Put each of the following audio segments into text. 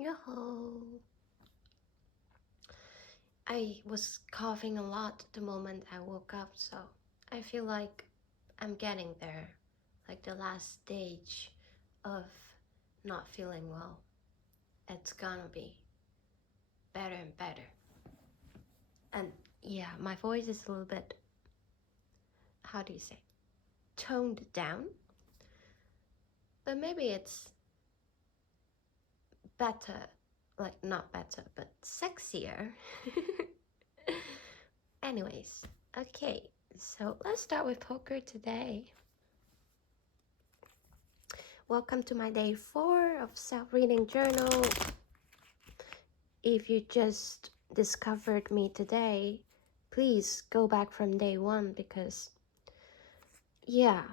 Yo-ho! I was coughing a lot the moment I woke up, so I feel like I'm getting there, like the last stage of not feeling well. It's gonna be better and better. And yeah, my voice is a little bit, how do you say, toned down, but maybe it's better, like not better, but sexier. Anyways, okay, so let's start with poker today. Welcome to my day 4 of self-reading journal. If you just discovered me today, please go back from day 1 because yeah,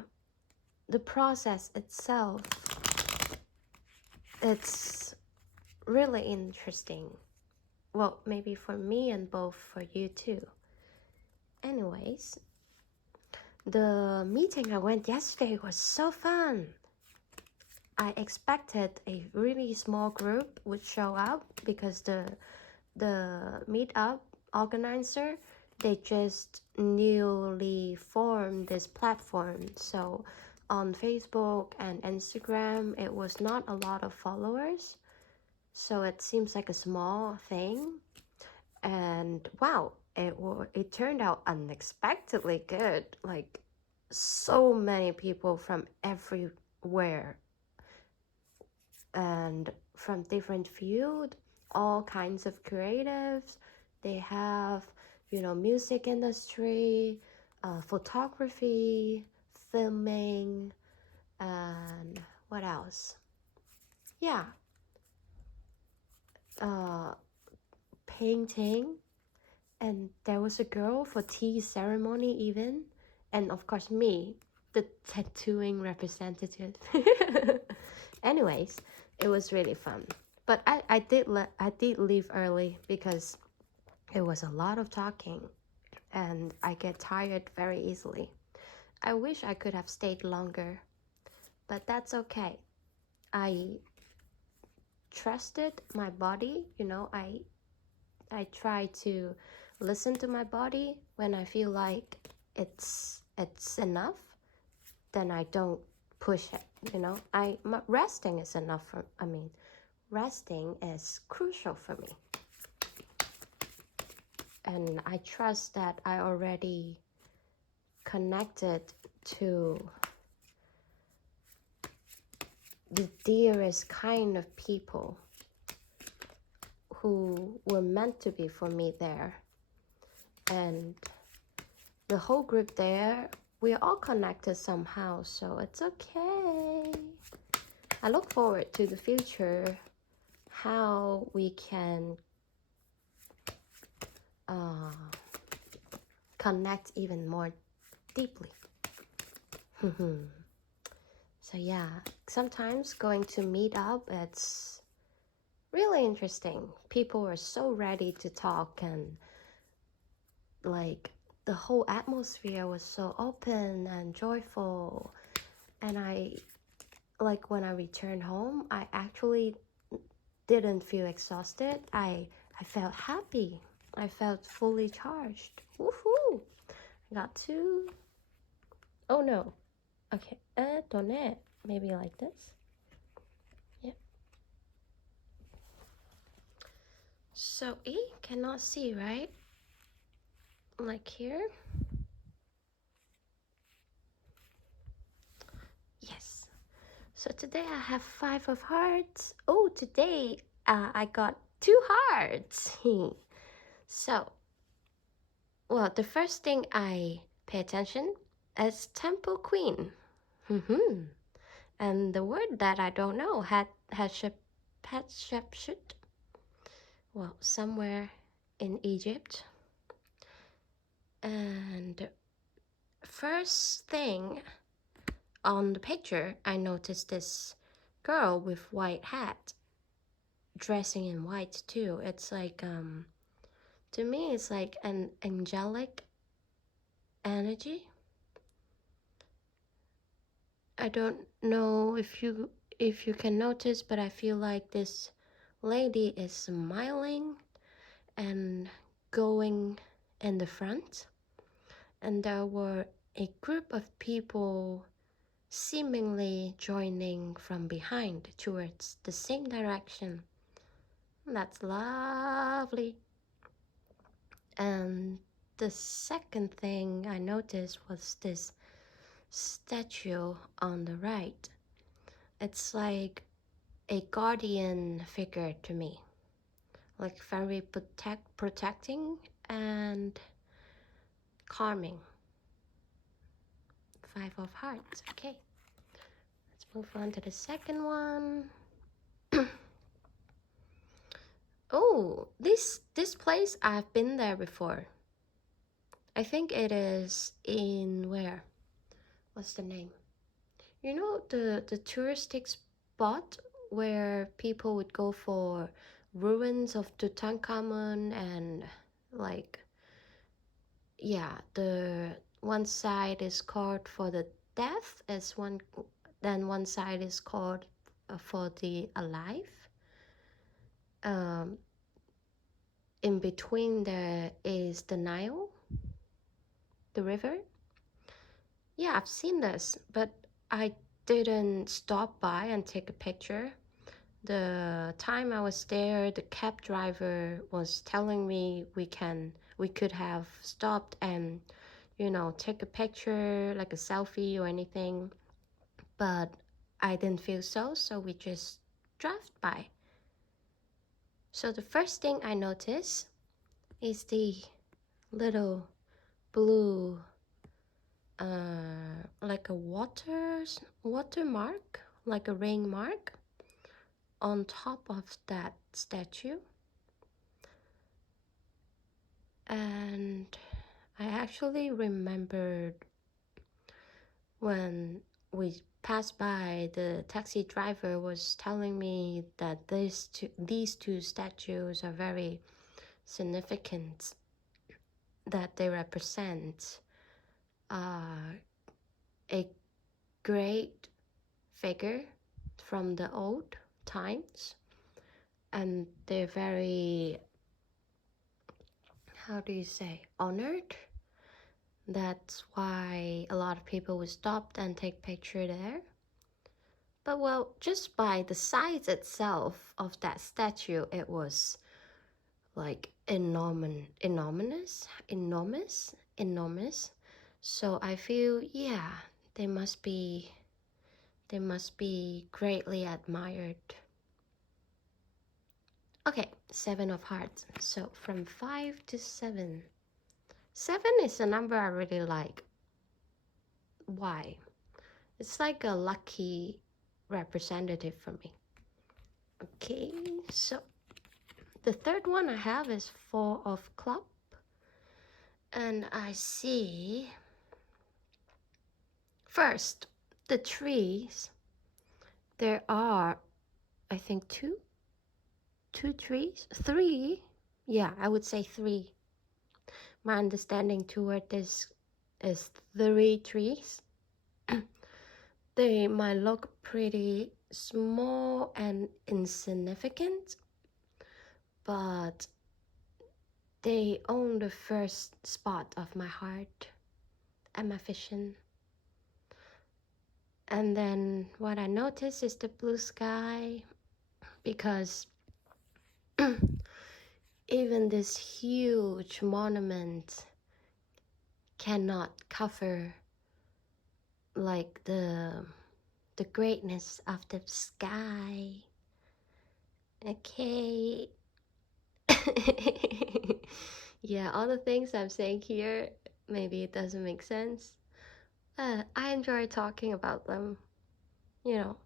the process itself, it's really interesting. Well, maybe for me and both for you too. Anyways, the meeting I went yesterday was so fun. I expected a really small group would show up because the meetup organizer, they just newly formed this platform. So on Facebook and Instagram, it was not a lot of followers. So it seems like a small thing. And wow, it turned out unexpectedly good. Like so many people from everywhere and from different fields, all kinds of creatives. They have, music industry, photography, filming, and what else? Yeah, painting. And there was a girl for tea ceremony even. And of course me, the tattooing representative. Anyways, it was really fun. But I did leave early because it was a lot of talking and I get tired very easily. I wish I could have stayed longer, but that's okay. I trusted my body, I try to listen to my body. When I feel like it's enough, then I don't push it, resting is enough resting is crucial for me. And I trust that I already connected to the dearest kind of people who were meant to be for me there. And the whole group there, we're all connected somehow, so it's okay. I look forward to the future, how we can connect even more deeply. So yeah, sometimes going to meet up, it's really interesting. People are so ready to talk, and like the whole atmosphere was so open and joyful. And when I returned home, I actually didn't feel exhausted. I felt happy. I felt fully charged. Woohoo! I got to... Oh no. Okay, don't it. Maybe like this. Yep. So cannot see, right? Like here. Yes. So today I have 5 of hearts. Oh, today I got 2 hearts. So, well, the first thing I pay attention is Temple Queen. And the word that I don't know, Hatshepsut. Well, somewhere in Egypt. And first thing on the picture, I noticed this girl with white hat, dressing in white too. It's like, to me, it's like an angelic energy. I don't know if you can notice, but I feel like this lady is smiling and going in the front, and there were a group of people seemingly joining from behind towards the same direction. That's lovely. And the second thing I noticed was this statue on the right. It's like a guardian figure to me, like very protecting and calming. 5 of hearts. Okay, let's move on to the second one. Oh, this place, I've been there before. I think it is in where? What's the name? You know, the touristic spot where people would go for ruins of Tutankhamun, and like, yeah, the one side is called for the death as one, then one side is called for the alive. In between there is the Nile, the river. Yeah, I've seen this, but I didn't stop by and take a picture. The time I was there, the cab driver was telling me we could have stopped and, you know, take a picture, like a selfie or anything, but I didn't feel so we just drove by. So the first thing I noticed is the little blue, like a water mark, like a rain mark on top of that statue. And I actually remembered when we passed by, the taxi driver was telling me that these two statues are very significant, that they represent a great figure from the old times, and they're very, how do you say, honored. That's why a lot of people would stop and take picture there. But well, just by the size itself of that statue, it was like enormous. So I feel, yeah, they must be greatly admired. Okay, 7 of hearts. So from 5 to 7. 7 is a number I really like. Why? It's like a lucky representative for me. Okay, so the third one I have is 4 of club. And I see, first, the trees. There are, I think, two trees, 3. Yeah, I would say 3. My understanding toward this is 3 trees. They might look pretty small and insignificant, but they own the first spot of my heart and my vision. And then what I notice is the blue sky, because even this huge monument cannot cover like the greatness of the sky. Okay. Yeah, all the things I'm saying here, maybe it doesn't make sense. I enjoy talking about them, you know,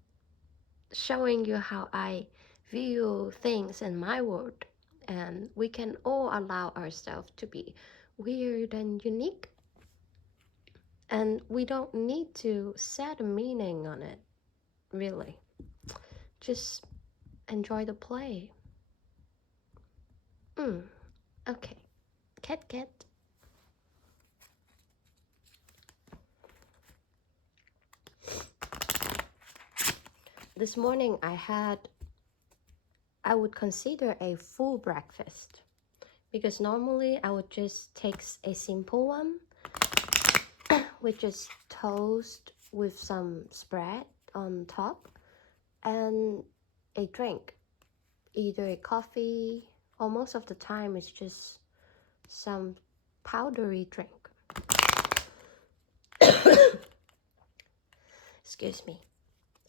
showing you how I view things in my world. And we can all allow ourselves to be weird and unique. And we don't need to set a meaning on it, really. Just enjoy the play. Okay. Cat. This morning I I would consider a full breakfast, because normally I would just take a simple one, which is toast with some spread on top and a drink, either a coffee, or most of the time it's just some powdery drink. Excuse me.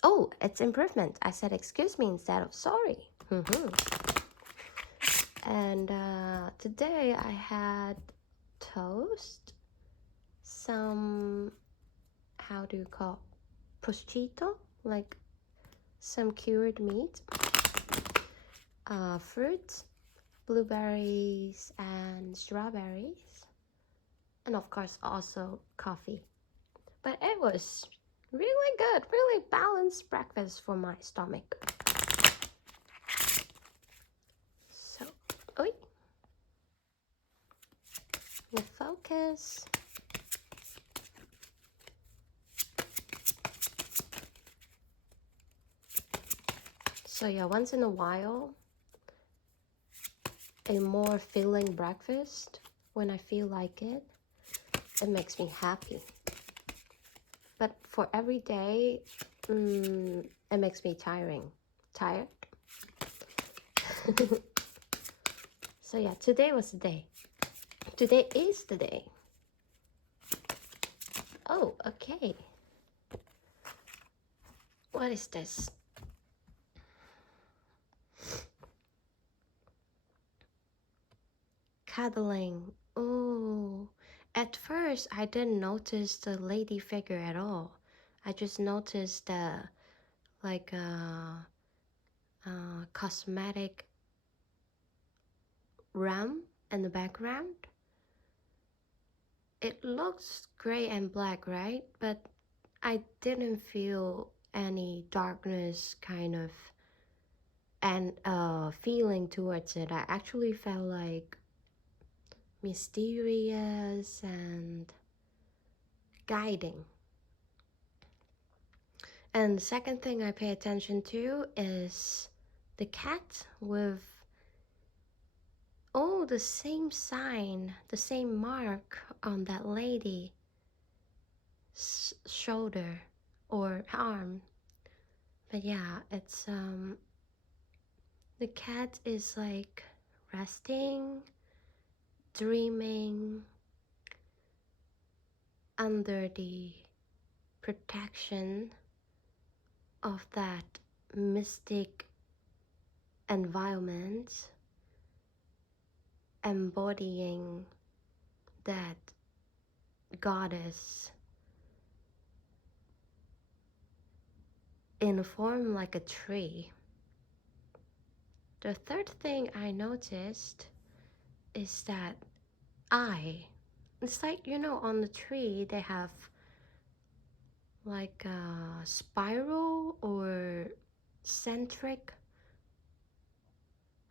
Oh, it's improvement. I said excuse me instead of sorry. And today I had toast, some, how do you call, prosciutto, like some cured meat, fruits, blueberries and strawberries, and of course also coffee. But it was really good, really balanced breakfast for my stomach. So, oi, the focus. So yeah, once in a while, a more filling breakfast, when I feel like it makes me happy. But for every day, it makes me tired. So yeah, today was the day. Today is the day. Oh, okay. What is this? Cuddling. Oh, at first I didn't notice the lady figure at all. I just noticed the like cosmetic ram in the background. It looks gray and black, right? But I didn't feel any darkness kind of and feeling towards it. I actually felt like mysterious and guiding. And the second thing I pay attention to is the cat with the same sign, the same mark on that lady's shoulder or arm. But yeah, it's the cat is like resting, dreaming under the protection of that mystic environment, embodying that goddess in a form like a tree. The third thing I noticed is that it's like, you know, on the tree they have like a spiral or centric,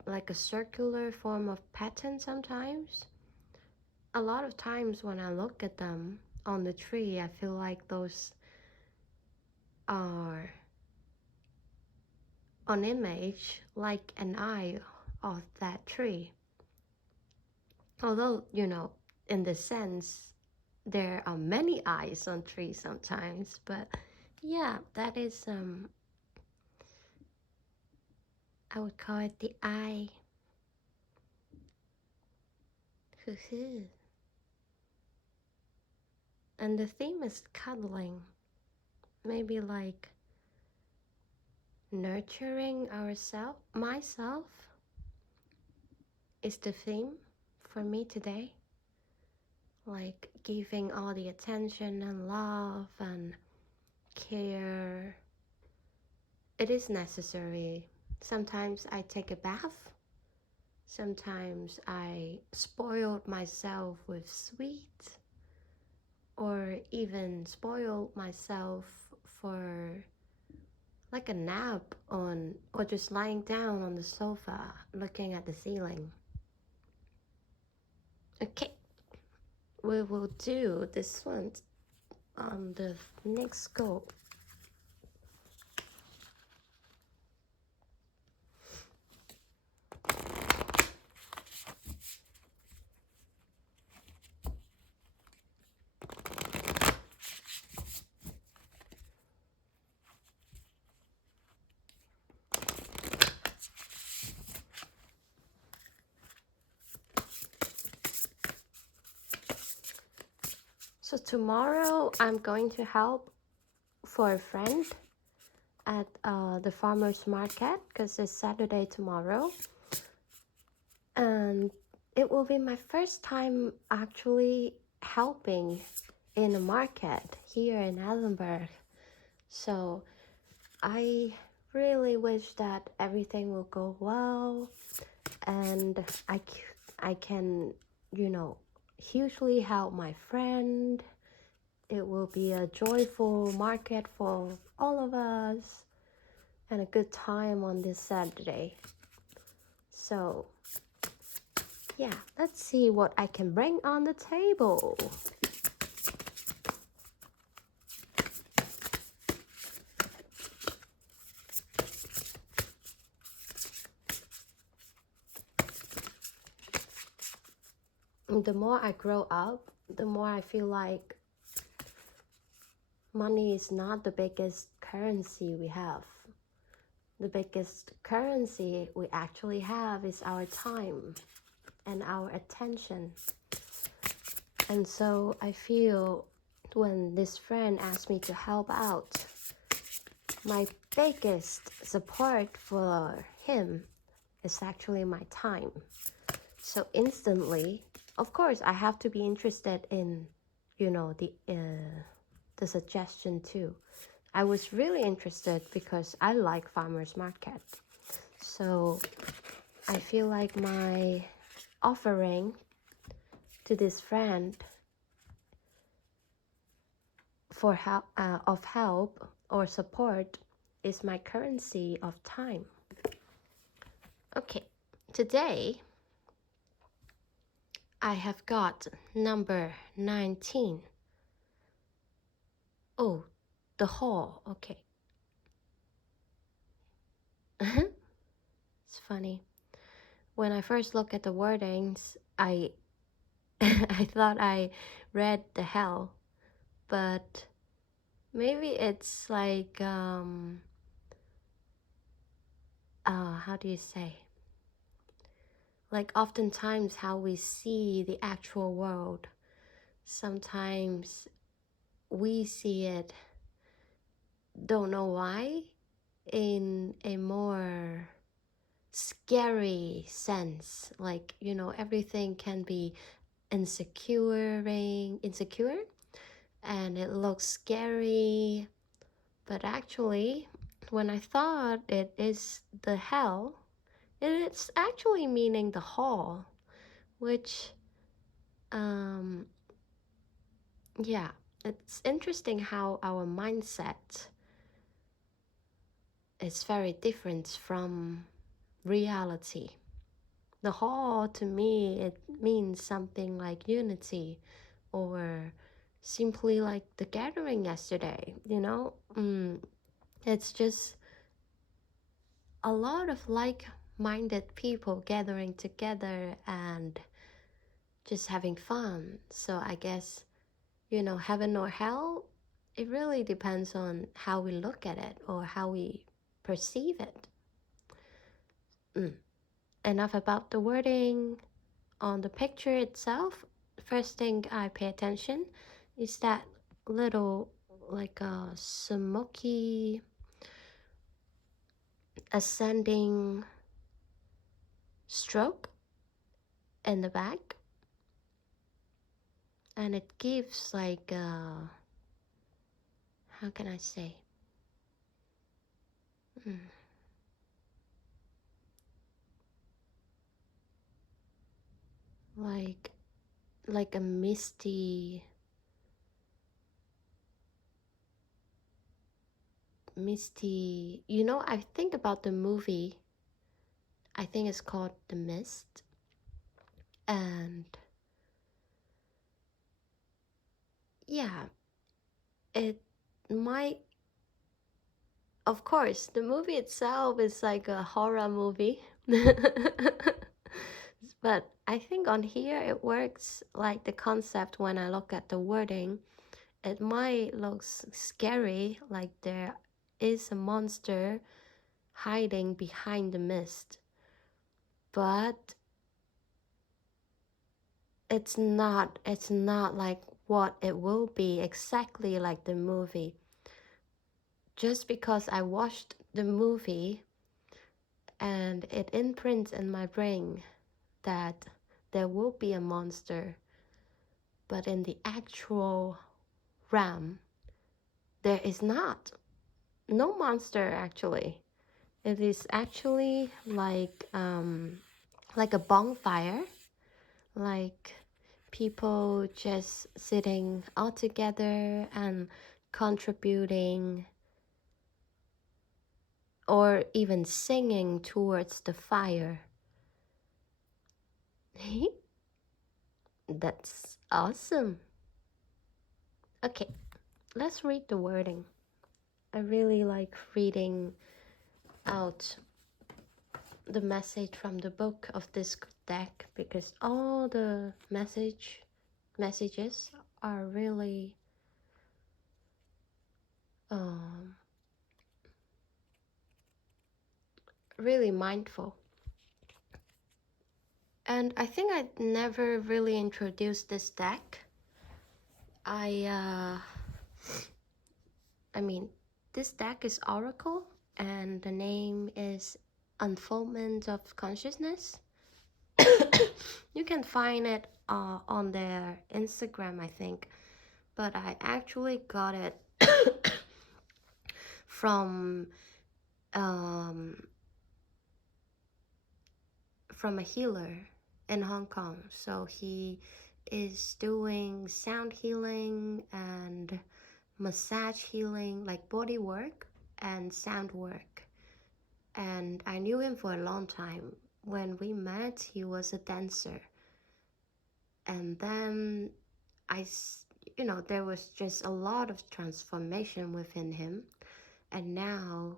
like a circular form of pattern sometimes. A lot of times when I look at them on the tree, I feel like those are an image like an eye of that tree. Although, you know, in the sense, there are many eyes on trees sometimes, but yeah, that is, I would call it the eye. And the theme is cuddling. Maybe like nurturing myself is the theme for me today. Like giving all the attention and love and care. It is necessary. Sometimes I take a bath. Sometimes I spoiled myself with sweets, or even spoiled myself for like a nap or just lying down on the sofa looking at the ceiling. Okay, we will do this one on the next go. So tomorrow I'm going to help for a friend at the farmer's market because it's Saturday tomorrow. And it will be my first time actually helping in a market here in Edinburgh. So I really wish that everything will go well and I can, hugely help my friend. It will be a joyful market for all of us and a good time on this Saturday. So yeah, let's see what I can bring on the table. The more I grow up, the more I feel like money is not the biggest currency we have. The biggest currency we actually have is our time and our attention. And so I feel when this friend asked me to help out, my biggest support for him is actually my time. So instantly, of course, I have to be interested in, the suggestion too. I was really interested because I like farmers market. So I feel like my offering to this friend for help or support is my currency of time. Okay, today I have got number 19. Oh, the hall. Okay. It's funny. When I first look at the wordings, I I thought I read the hell, but maybe it's like how do you say? Like oftentimes how we see the actual world. Sometimes we see it, don't know why, in a more scary sense. Like, everything can be insecure and it looks scary. But actually, when I thought it is the hell, it's actually meaning the hall, which yeah, it's interesting how our mindset is very different from reality. The hall, to me, it means something like unity or simply like the gathering yesterday, It's just a lot of like-minded people gathering together and just having fun. So I guess, heaven or hell, it really depends on how we look at it or how we perceive it. Enough about the wording. On the picture itself, first thing I pay attention is that little like a smoky ascending stroke in the back, and it gives like how can I say, like a misty, I think about the movie, I think it's called The Mist, and yeah, it might, of course, the movie itself is like a horror movie. But I think on here it works like the concept. When I look at the wording, it might look scary, like there is a monster hiding behind the mist, but it's not like what it will be exactly like the movie. Just because I watched the movie and it imprints in my brain that there will be a monster, but in the actual realm, there is not. No monster actually. It is actually like a bonfire, like people just sitting all together and contributing or even singing towards the fire. That's awesome. Okay, let's read the wording. I really like reading out the message from the book of this deck because all the messages are really really mindful. And I think I never really introduced this deck. I mean, this deck is Oracle, and the name is Unfoldment of Consciousness. You can find it on their Instagram, I think. But I actually got it from a healer in Hong Kong. So he is doing sound healing and massage healing, like body work and sound work. And I knew him for a long time. When we met, he was a dancer. And then there was just a lot of transformation within him. And now,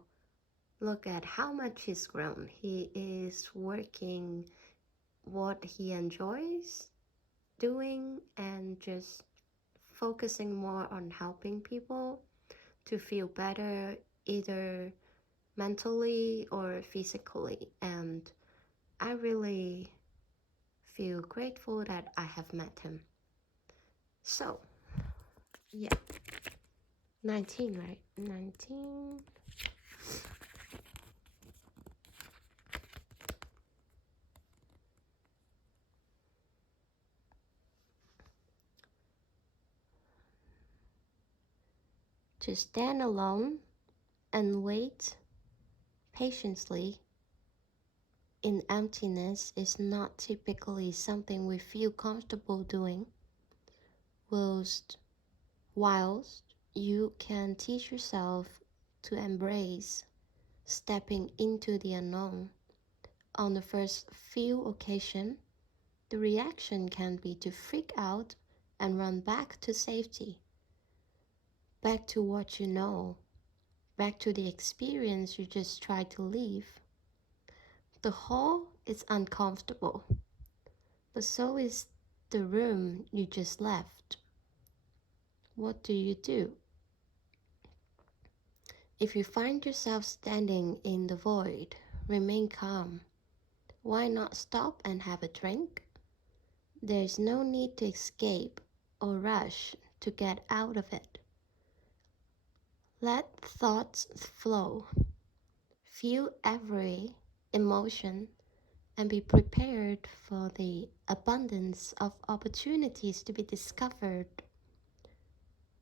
look at how much he's grown. He is working what he enjoys doing and just focusing more on helping people to feel better, either mentally or physically. And I really feel grateful that I have met him. So, yeah, 19, right? 19. To stand alone and wait patiently in emptiness is not typically something we feel comfortable doing. Whilst you can teach yourself to embrace stepping into the unknown, on the first few occasions, the reaction can be to freak out and run back to safety, back to what you know, back to the experience you just tried to live. The hall is uncomfortable, but so is the room you just left. What do you do? If you find yourself standing in the void, remain calm. Why not stop and have a drink? There's no need to escape or rush to get out of it. Let thoughts flow. Feel every emotion and be prepared for the abundance of opportunities to be discovered.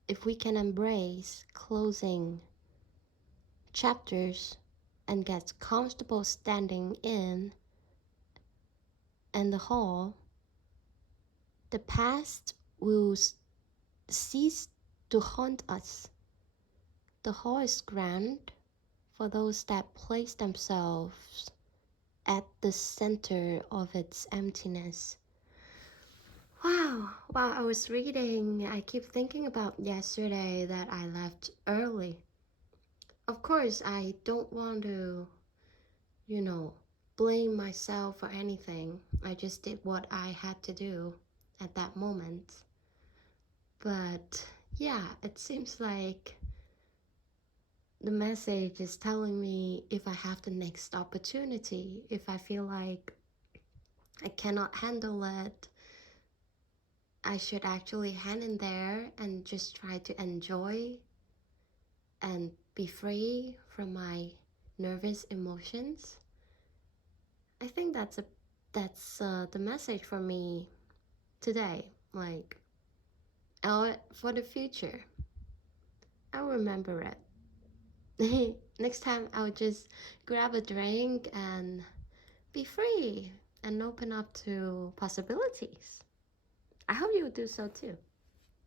If we can embrace closing chapters and get comfortable standing in the hall, the past will cease to haunt us. The hall is grand for those that place themselves at the center of its emptiness. Wow, while I was reading, I keep thinking about yesterday that I left early. Of course, I don't want to, blame myself for anything. I just did what I had to do at that moment. But yeah, it seems like the message is telling me if I have the next opportunity, if I feel like I cannot handle it, I should actually hang in there and just try to enjoy and be free from my nervous emotions. I think that's the message for me today. Like, for the future, I'll remember it. Next time, I'll just grab a drink and be free and open up to possibilities. I hope you will do so too.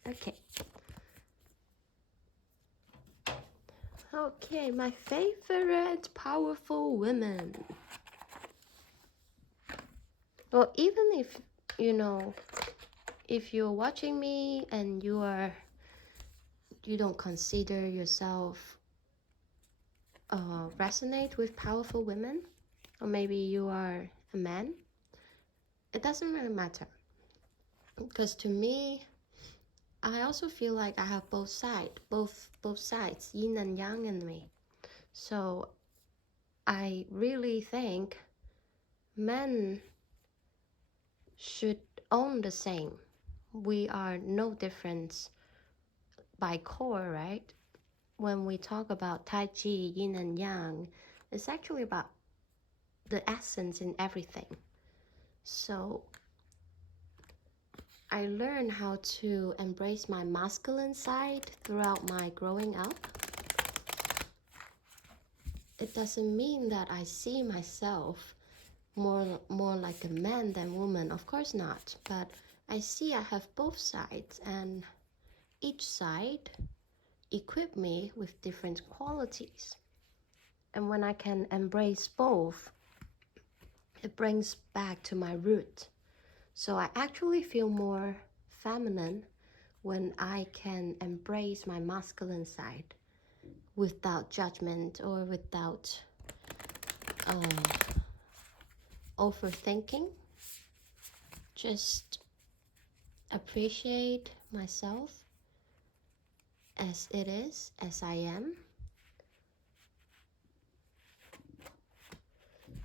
Okay. Okay, my favorite powerful women. Well, even if, if you're watching me and you don't consider yourself resonate with powerful women, or maybe you are a man, it doesn't really matter. Because to me, I also feel like I have both sides, yin and yang in me. So I really think men should own the same. We are no different by core, right? When we talk about Tai Chi, yin and yang, it's actually about the essence in everything. So I learned how to embrace my masculine side throughout my growing up. It doesn't mean that I see myself more like a man than woman, of course not, but I see I have both sides, and each side equip me with different qualities. And when I can embrace both, it brings back to my root. So I actually feel more feminine when I can embrace my masculine side without judgment or without overthinking. Just appreciate myself as it is, as I am.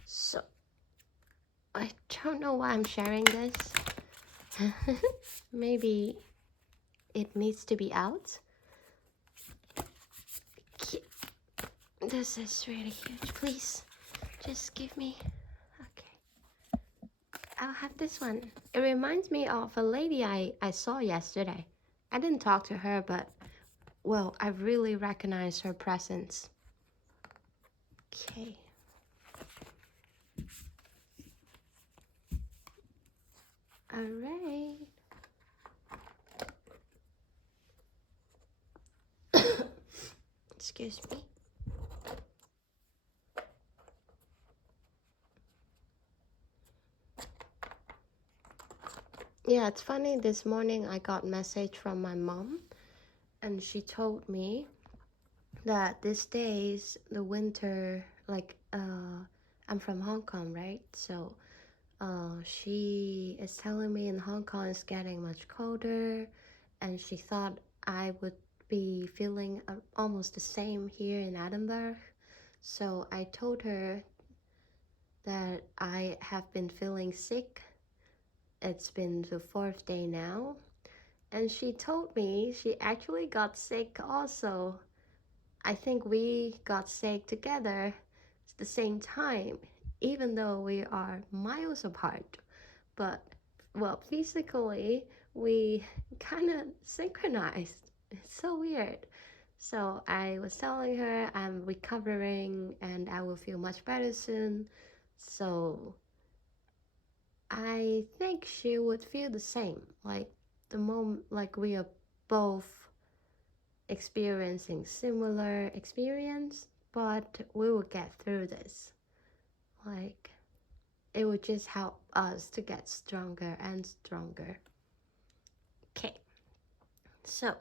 So I don't know why I'm sharing this. Maybe it needs to be out. This is really huge. Please, just give me. Okay. I'll have this one. It reminds me of a lady I saw yesterday. I didn't talk to her, but, well, I really recognize her presence. Okay. Alright. Excuse me. Yeah, it's funny. This morning I got a message from my mom, and she told me that these days, the winter, like, I'm from Hong Kong, right? So she is telling me in Hong Kong it's getting much colder, and she thought I would be feeling almost the same here in Edinburgh. So I told her that I have been feeling sick. It's been the 4th day now, and she told me she actually got sick also. I think we got sick together at the same time, even though we are miles apart. But, well, physically, we kind of synchronized. It's so weird. So I was telling her I'm recovering and I will feel much better soon. So I think she would feel the same. Like, the moment, like, we are both experiencing similar experience, but we will get through this. Like, it would just help us to get stronger and stronger. Okay, so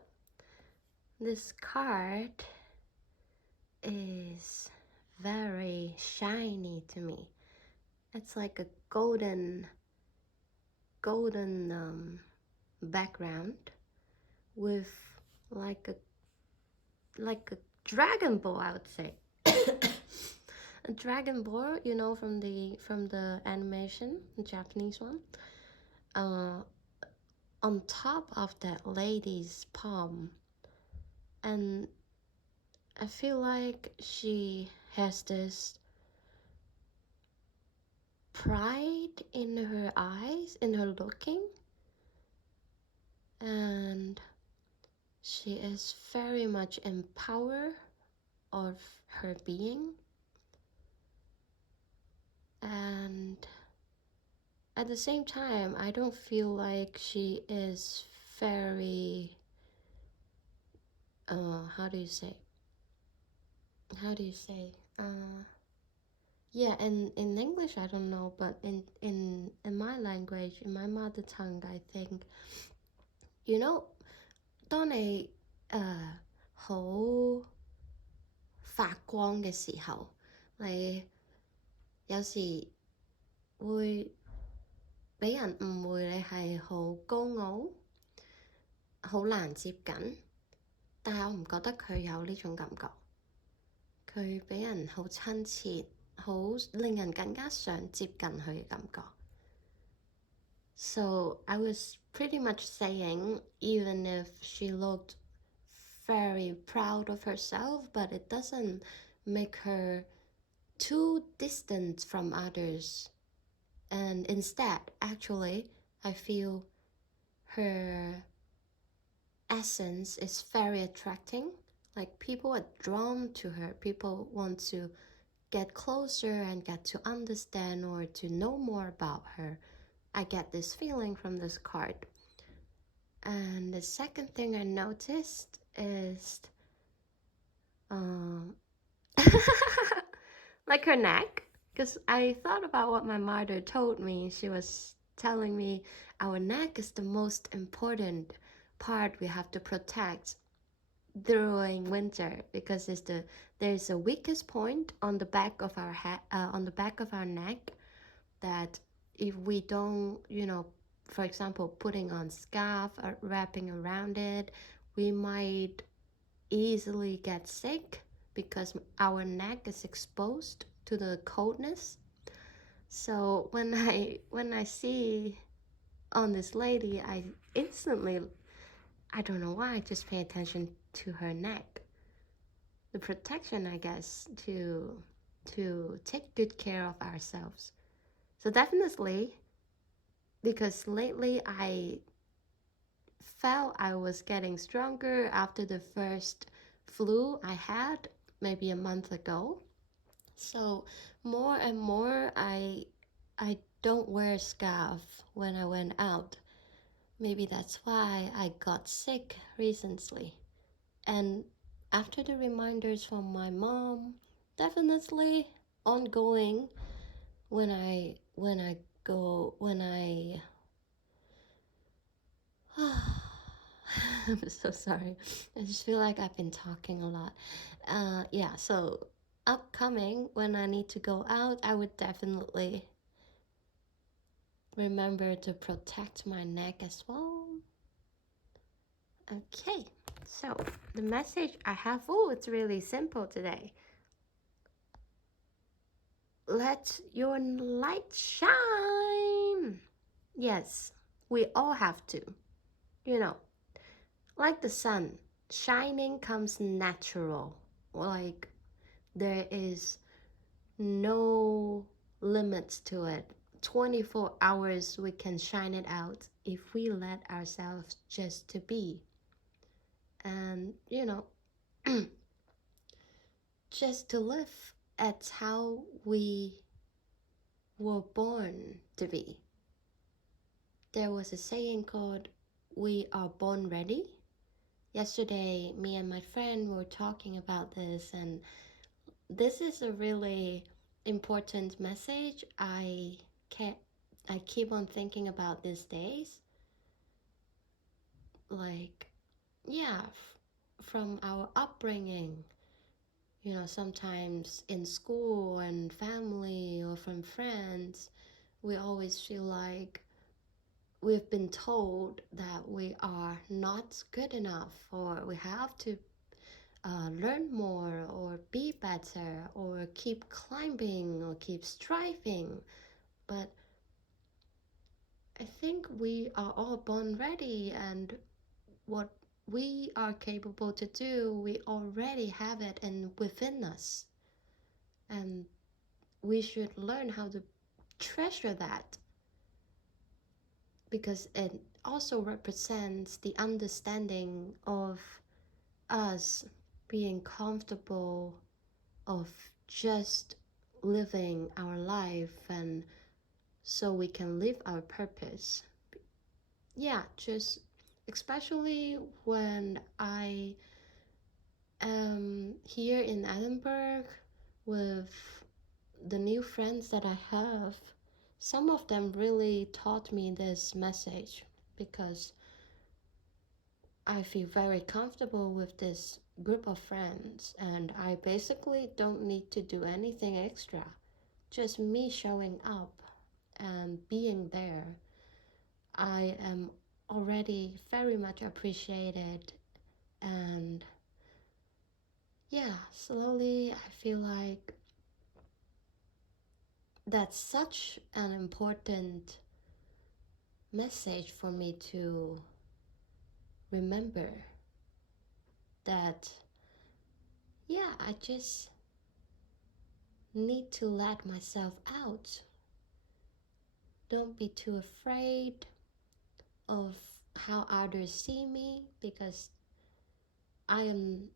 this card is very shiny to me. It's like a golden background with like a Dragon Ball, I would say. A Dragon Ball, from the animation, the Japanese one. on top of that lady's palm, and I feel like she has this pride in her eyes, in her looking, and she is very much in power of her being. And at the same time, I don't feel like she is very how do you say yeah, in English I don't know, but in my language, in my mother tongue, I think, you know, 當你好發光嘅時候，你有時會俾人誤會你係好高傲，好難接近，但係我唔覺得佢有呢種感覺，佢俾人好親切，好令人更加想接近佢嘅感覺。So I was pretty much saying, even if she looked very proud of herself, but it doesn't make her too distant from others. And instead, actually, I feel her essence is very attracting. Like, people are drawn to her. People want to get closer and get to understand or to know more about her. I get this feeling from this card. And the second thing I noticed is like her neck, because I thought about what my mother told me. She was telling me our neck is the most important part we have to protect during winter, because there's a weakest point on the back of our head, on the back of our neck, that if we don't, for example, putting on scarf or wrapping around it, we might easily get sick because our neck is exposed to the coldness. So when I see on this lady, I instantly, I don't know why, I just pay attention to her neck. The protection, I guess, to take good care of ourselves. So definitely, because lately I felt I was getting stronger after the first flu I had maybe a month ago. So more and more I don't wear a scarf when I went out. Maybe that's why I got sick recently. And after the reminders from my mom, definitely ongoing, when I I'm so sorry. I just feel like I've been talking a lot. Yeah, so upcoming, when I need to go out, I would definitely remember to protect my neck as well. Okay, so the message I have, it's really simple today. Let your light shine. Yes, we all have to. Like the sun, shining comes natural. Like, there is no limits to it. 24 hours we can shine it out if we let ourselves just to be. And just to live at how we were born to be. There was a saying called, we are born ready. Yesterday, me and my friend were talking about this, and this is a really important message I keep on thinking about these days. Like, yeah, from our upbringing, sometimes in school and family or from friends, we always feel like we've been told that we are not good enough, or we have to learn more or be better or keep climbing or keep striving. But I think we are all born ready, and what we are capable to do, we already have it within us. And we should learn how to treasure that, because it also represents the understanding of us being comfortable of just living our life, and so we can live our purpose. Yeah, just especially when I am here in Edinburgh with the new friends that I have, some of them really taught me this message, because I feel very comfortable with this group of friends, and I basically don't need to do anything extra. Just me showing up and being there, I am already very much appreciated. And yeah, slowly I feel like that's such an important message for me to remember, that yeah, I just need to let myself out. Don't be too afraid of how others see me, because I am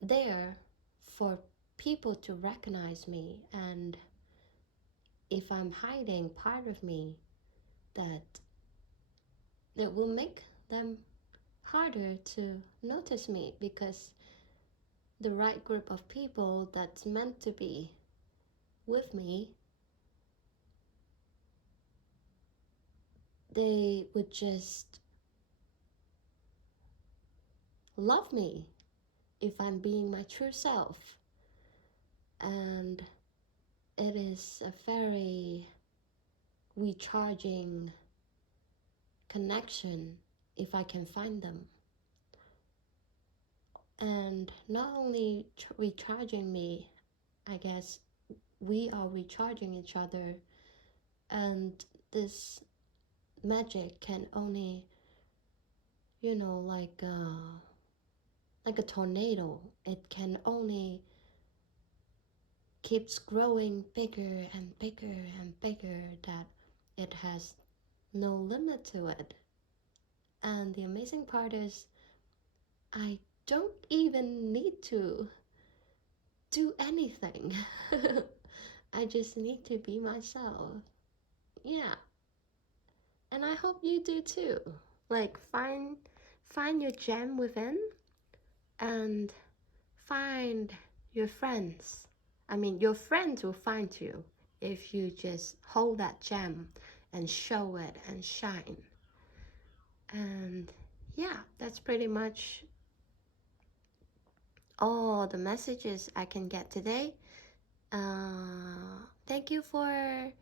there for people to recognize me. And if I'm hiding part of me, that will make them harder to notice me, because the right group of people that's meant to be with me, they would just love me if I'm being my true self. And it is a very recharging connection if I can find them. And not only recharging me, I guess we are recharging each other. And this magic can only, like a tornado, it can only keeps growing bigger and bigger and bigger, that it has no limit to it. And the amazing part is, I don't even need to do anything. I just need to be myself. Yeah. And I hope you do too. Like find your gem within, and find your friends. I mean, your friends will find you if you just hold that gem and show it and shine. And yeah, that's pretty much all the messages I can get today. Thank you for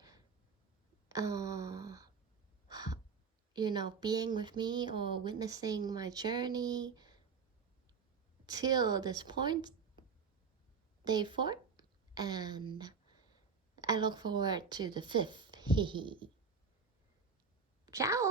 being with me or witnessing my journey till this point, day 4, and I look forward to the 5th. Ciao.